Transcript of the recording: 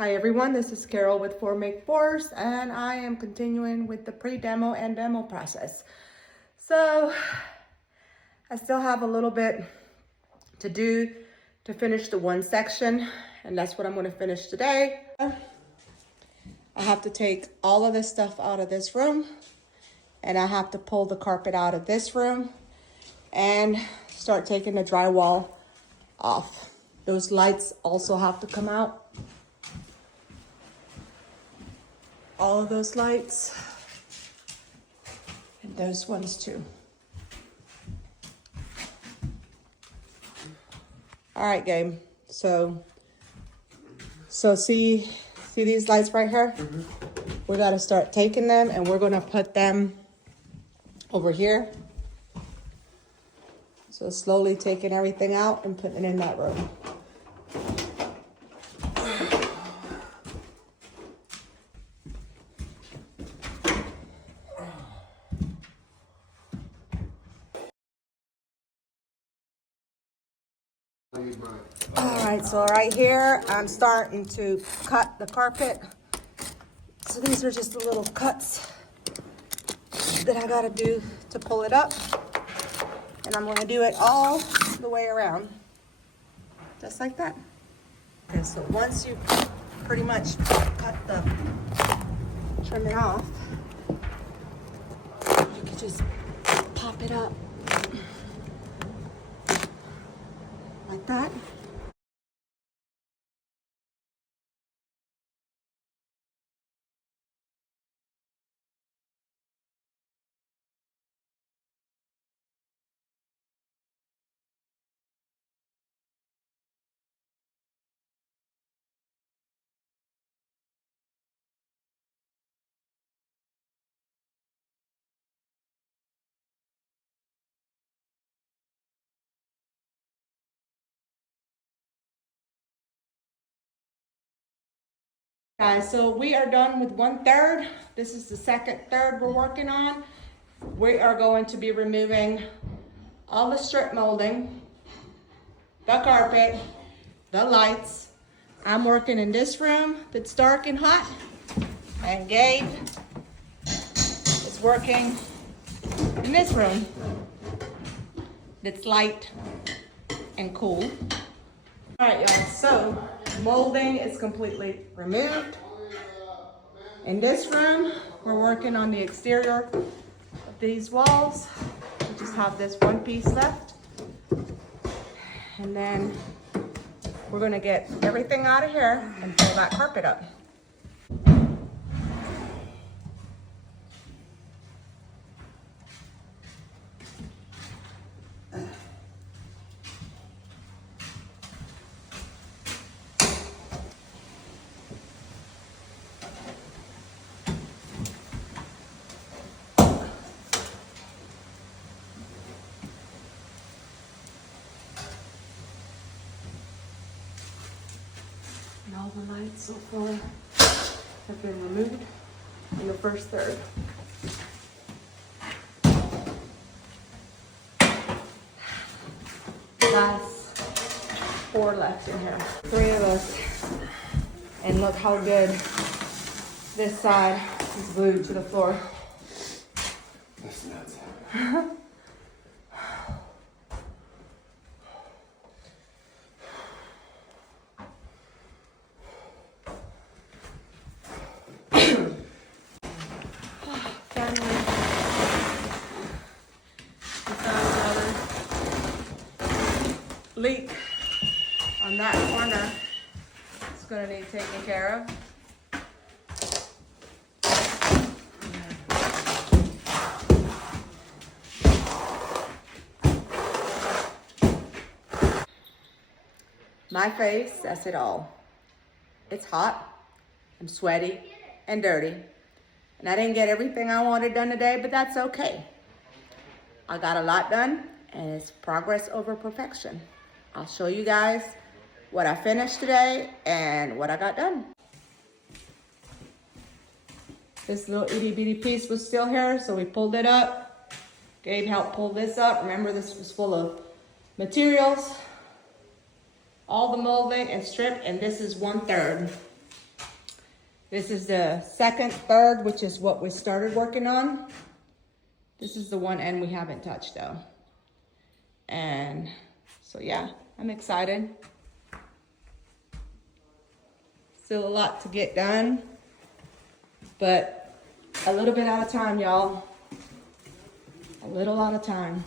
Hi everyone, this is Carol with 4 Make 4s, and I am continuing with the pre-demo and demo process. So I still have a little bit to do to finish the one section, and that's what I'm going to finish today. I have to take all of this stuff out of this room, and I have to pull the carpet out of this room and start taking the drywall off. Those lights also have to come out. All of those lights, and those ones too. All right, game. So see these lights right here? Mm-hmm. We got to start taking them, and we're gonna put them over here. So slowly taking everything out and putting it in that room. All right, so right here, I'm starting to cut the carpet. So these are just the little cuts that I gotta do to pull it up. And I'm gonna do it all the way around, just like that. Okay, so once you pretty much trim it off, you can just pop it up like that. Guys, so we are done with 1/3. This is the second third we're working on. We are going to be removing all the strip molding, the carpet, the lights. I'm working in this room that's dark and hot, and Gabe is working in this room that's light and cool. All right, y'all, so molding is completely removed. In this room, we're working on the exterior of these walls. We just have this one piece left. And then we're gonna get everything out of here and pull that carpet up. And all the lights so far have been removed in the first third. Last 4 left in here. 3 of us. And look how good this side is glued to the floor. That's nuts. Leak on that corner. It's gonna need taken care of. My face, that's it all. It's hot, I'm sweaty and dirty, and I didn't get everything I wanted done today, but that's okay. I got a lot done, and it's progress over perfection. I'll show you guys what I finished today and what I got done. This little itty bitty piece was still here, so we pulled it up. Gabe helped pull this up. Remember, this was full of materials, all the molding and strip, and this is 1/3. This is the second, third, which is what we started working on. This is the one end we haven't touched though. And so yeah, I'm excited. Still a lot to get done, but a little bit at a time, y'all. A little at a time.